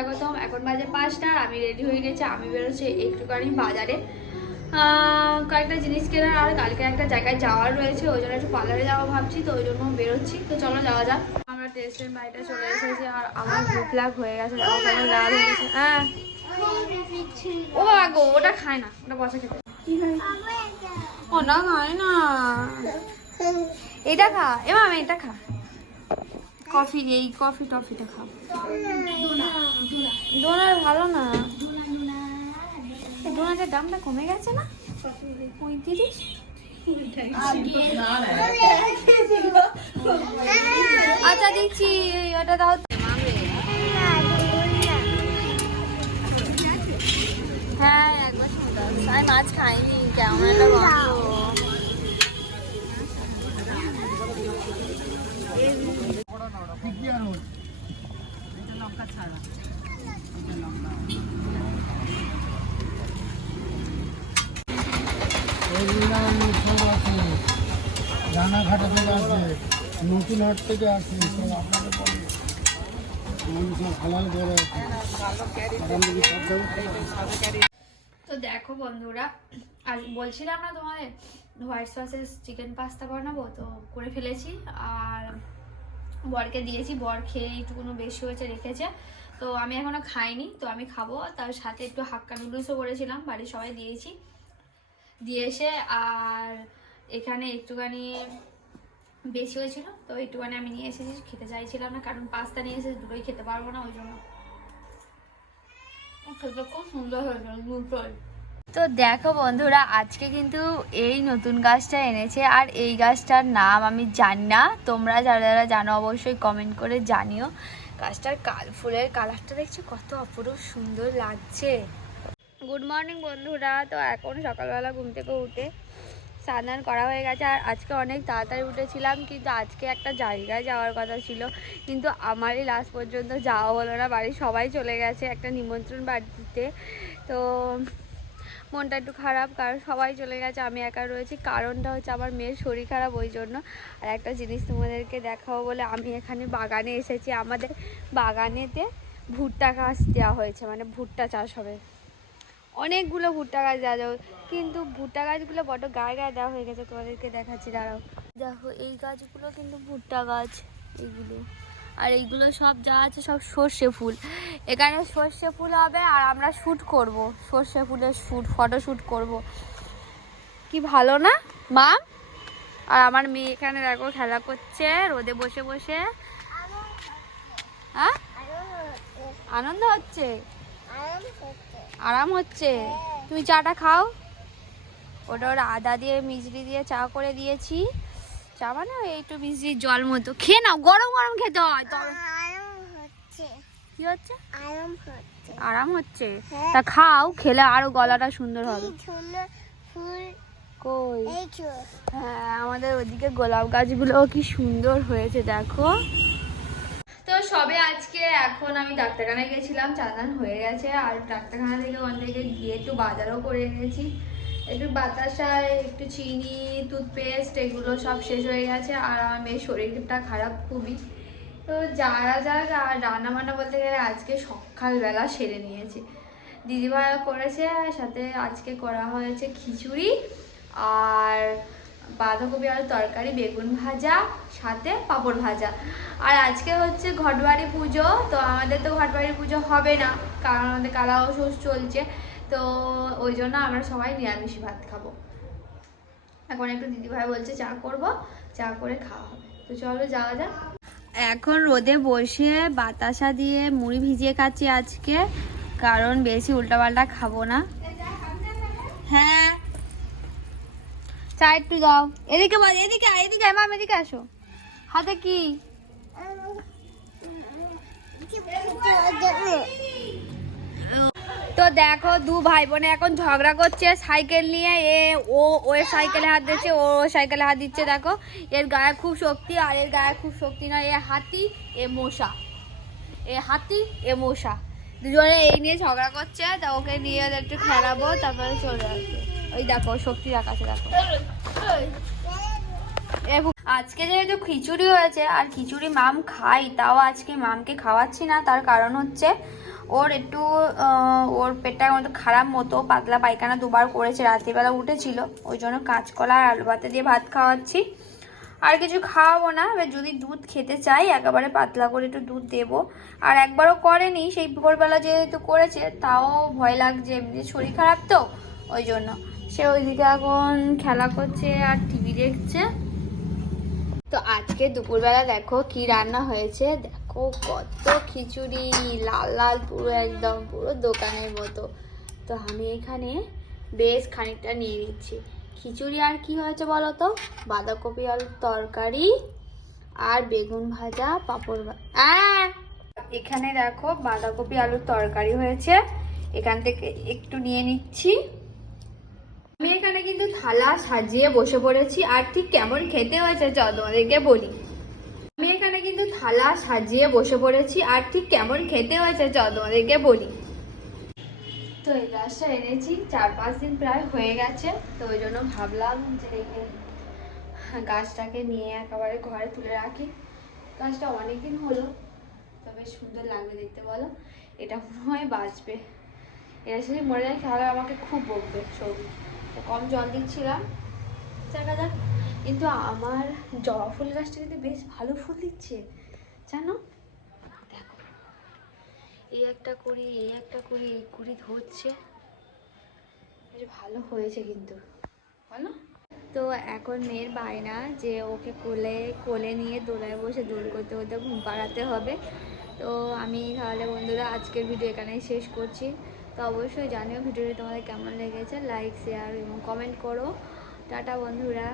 একদম এখন বাজে পাঁচটা আমি রেডি হয়ে গেছি। আমি বেরোচ্ছি একটুখানি বাজারে। কয়েকটা জিনিস কেনার, আর কালকে একটা জায়গায় যাওয়ার রয়েছে, ওই জন্য একটু পার্লারে যাওয়া ভাবছি, তো ওই জন্য বেরোচ্ছি। তো চলো যাওয়া যাক। আমরা টেস্টের বাড়িটা চলে এসেছি, আর আমার ভুক লাগ হয়ে গেছে হয়ে ও বাবা গো, ওটা খায় না, ওটা বসে খেতে। ওটা খায় না এটা খা। এ মামা এটা খা। কফি, এই কফি টফিটা খা ডোনার ভালো না। ডোনাটের দামটা কমে গেছে না? পঁয়ত্রিশ? আচ্ছা দিচ্ছি। ওটা দাও। হ্যাঁ একবার মাছ খাইনি কেমন একটা রানাঘাটা থেকে আসে নতুন হাট থেকে আসে সব আপনাদের বলে হালাল করে তো দেখো বন্ধুরা, আর বলছিলাম না তোমাদের হোয়াইট সসেস চিকেন পাস্তা বানাবো, তো করে ফেলেছি। আর বরকে দিয়েছি, বর খেয়ে একটুকুনো বেশি হয়েছে, রেখেছে। তো আমি এখনও খাইনি, তো আমি খাব। তার সাথে একটু হাক্কা নুডলসও করেছিলাম, বাড়ির সবাই দিয়েছি। দিয়ে এসে আর এখানে একটুখানি বেশি হয়েছিল তো একটুখানি আমি নিয়ে এসেছি খেতে চাইছিলাম না কারণ পাস্তা নিয়ে এসেছি দুটোই খেতে পারব না ওই জন্য। খেতে খুব সুন্দর হয়েছিল দুটোই তো দেখো বন্ধুরা আজকে কিন্তু এই নতুন গাছটা এনেছে আর এই গাছটার নাম আমি জানি না। তোমরা যারা যারা জানো অবশ্যই কমেন্ট করে জানিও। গাছটার কাল ফুলের কালারটা দেখছ কত অপরূপ সুন্দর লাগছে। গুড মর্নিং বন্ধুরা। তো এখন সকালবেলা ঘুম থেকে উঠে স্নান করা হয়ে গেছে। আর আজকে অনেক তাড়াতাড়ি উঠেছিলাম, কিন্তু আজকে একটা জায়গায় যাওয়ার কথা ছিল। কিন্তু আমারই লাস্ট পর্যন্ত যাওয়া হলো না। বাড়ির সবাই চলে গেছে একটা নিমন্ত্রণ বাড়িতে। তো মনটা একটু খারাপ, কারণ সবাই চলে গেছে, আমি একা রয়েছি। কারণটা হচ্ছে আমার মেয়ের শরীর খারাপ ওই জন্য। আর একটা জিনিস তোমাদেরকে দেখাবো বলে আমি এখানে বাগানে এসেছি। আমাদের বাগানেতে ভুট্টা গাছ দেওয়া হয়েছে মানে ভুট্টা চাষ হবে। অনেকগুলো ভুট্টা গাছ দেওয়া যাবে। কিন্তু ভুট্টা গাছগুলো বড় গায়ে গায়ে দেওয়া হয়ে গেছে, তোমাদেরকে দেখাচ্ছি, দাঁড়াও। দেখো, এই গাছগুলো কিন্তু ভুট্টা গাছ, এইগুলো। আর এইগুলো সব যা আছে সব সর্ষে ফুল। এখানে সর্ষে ফুল হবে আর আমরা শ্যুট করব। সর্ষে ফুলের শ্যুট, ফটো শ্যুট করব। কি ভালো না? মা? আর আমার মেয়ে এখানে দেখো, খেলা করছে, রোদে বসে বসে। হ্যাঁ? আনন্দ হচ্ছে? আরাম হচ্ছে। তুমি চাটা খাও। ওটা ওর আদা দিয়ে মিজরি দিয়ে চা করে দিয়েছি। চা মানে একটু মিজরি জল মতো। খেয়ে নাও গরম গরম খেতে হয় তবে। কি হচ্ছে? আরাম হচ্ছে। তা খাও খেলে আরও গলাটা সুন্দর হবে। কই? হ্যাঁ আমাদের ওদিকে গোলাপ গাছগুলো কি সুন্দর হয়েছে দেখো। তো সবে আজকে, এখন আমি ডাক্তারখানায় গেছিলাম চাঁদান হয়ে গেছে। আর ডাক্তারখানা থেকে থেকে গিয়ে একটু বাজারও করে এনেছি। একটু বাতাসায়, একটু চিনি টুথপেস্ট এগুলো সব শেষ হয়ে গেছে। আর আমার মেয়ের শরীরটা খারাপ খুবই। তো যারা যাক, আর রান্না বান্না বলতে গেলে আজকে সকালবেলা সেরে নিয়েছি। দিদিভাই করেছে, আর সাথে আজকে করা হয়েছে খিচুড়ি। আর বাঁধাকপি আলু তরকারি, বেগুন ভাজা, সাথে পাঁপড় ভাজা। আর আজকে হচ্ছে ঘটবাড়ি পুজো, তো আমাদের তো ঘটবাড়ি পুজো হবে না, কারণ আমাদের কালা ওষুধ চলছে। তো ওই জন্য আমরা সবাই নিরামিষ ভাত খাব। এখন একটু দিদিভাই বলছে, চা করব, চা করে খাওয়া হবে। তো চলো যাওয়া যাক। এখন রোদে বসে বাতাসা দিয়ে মুড়ি ভিজিয়ে খাচ্ছি আজকে, কারণ বেশি উল্টাপাল্টা খাব না। হ্যাঁ চা একটু দাও এদিকে বল, এদিকে এদিকে মাম এদিকে আসো। হাতে কি? তো দেখো, দু ভাই বোনে এখন ঝগড়া করছে, সাইকেল নিয়ে। এ, ও ওর সাইকেলে হাত দিচ্ছে, ও ওর সাইকেলে হাত দিচ্ছে, দেখো। এর গায়ে খুব শক্তি, আর এর গায়ে খুব শক্তি নয় এ হাতি, এ মশা। এ হাতি, এ মশা। দুজনে এই নিয়ে ঝগড়া করছে, তা ওকে নিয়ে একটু খেলাবো, তারপরে চলে আসবে। ওই দেখো শক্তি রাখাছে দেখো। আজকে যেহেতু খিচুড়ি হয়েছে, আর খিচুড়ি মাম খাই তাও আজকে মামকে খাওয়াচ্ছি না। তার কারণ হচ্ছে, ওর একটু ওর পেটটা মতো খারাপ মতো পাতলা পায়খানা দুবার করেছে, রাত্রিবেলা উঠেছিল। ওই জন্য কাঁচকলা আর আলু ভাতে দিয়ে ভাত খাওয়াচ্ছি। আর কিছু খাওয়াবো না, এবার যদি দুধ খেতে চাই, একেবারে পাতলা করে একটু দুধ দেবো। আর একবারও করেনি, সেই ভোরবেলা যেহেতু করেছে, তাও ভয় লাগছে, এমনি শরীর খারাপ তো, ওই জন্য। সে ওইদিকে এখন খেলা করছে আর টিভি দেখছে। তো আজকে দুপুরবেলা দেখো কি রান্না হয়েছে। দেখো কত খিচুড়ি, লাল লাল পুরো একদম পুরো দোকানের মতো। তো আমি এখানে বেশ খানিকটা নিয়ে নিচ্ছি। খিচুড়ি আর কি হয়েছে বলো তো? বাঁধাকপি আলুর তরকারি আর বেগুন ভাজা, পাঁপড় আহ! এখানে দেখো বাঁধাকপি আলুর তরকারি হয়েছে। এখান থেকে একটু নিয়ে নিচ্ছি। আমি এখানে কিন্তু থালা সাজিয়ে বসে পড়েছি, আর ঠিক কেমন খেতে হয়েছে চল তোমাদেরকে বলি। আমি এখানে কিন্তু থালা সাজিয়ে বসে পড়েছি, আর ঠিক কেমন খেতে হয়েছে চল তোমাদেরকে বলি। তো এই গাছটা এনেছি, চার পাঁচ দিন প্রায় হয়ে গেছে, তো ওই জন্য ভাবলাম যে গাছটাকে নিয়ে একেবারে ঘরে তুলে রাখি। গাছটা অনেক দিন হলো তবে সুন্দর লাগবে দেখতে বলো, এটা মনে হয় বাঁচবে। এটা যদি মরে যায় তাহলে আমাকে খুব বকবে সৌভিক কম জল দিচ্ছিলাম। দেখা যাক কিন্তু আমার জবা ফুল গাছটা কিন্তু বেশ ভালো ফুল দিচ্ছে, জানো? দেখো, এই একটা করি, এই একটা করি, এই কুড়ি ধরছে। বেশ ভালো হয়েছে কিন্তু বলো তো এখন মেয়ের বায়না যে ওকে কোলে কোলে নিয়ে দোলায় বসে দোল করতে করতে ঘুম পাড়াতে হবে। তো আমি তাহলে বন্ধুরা আজকের ভিডিও এখানেই শেষ করছি। তো অবশ্যই জানিও ভিডিওটি তোমাদের কেমন লেগেছে লাইক শেয়ার এবং কমেন্ট করো। টাটা বন্ধুরা।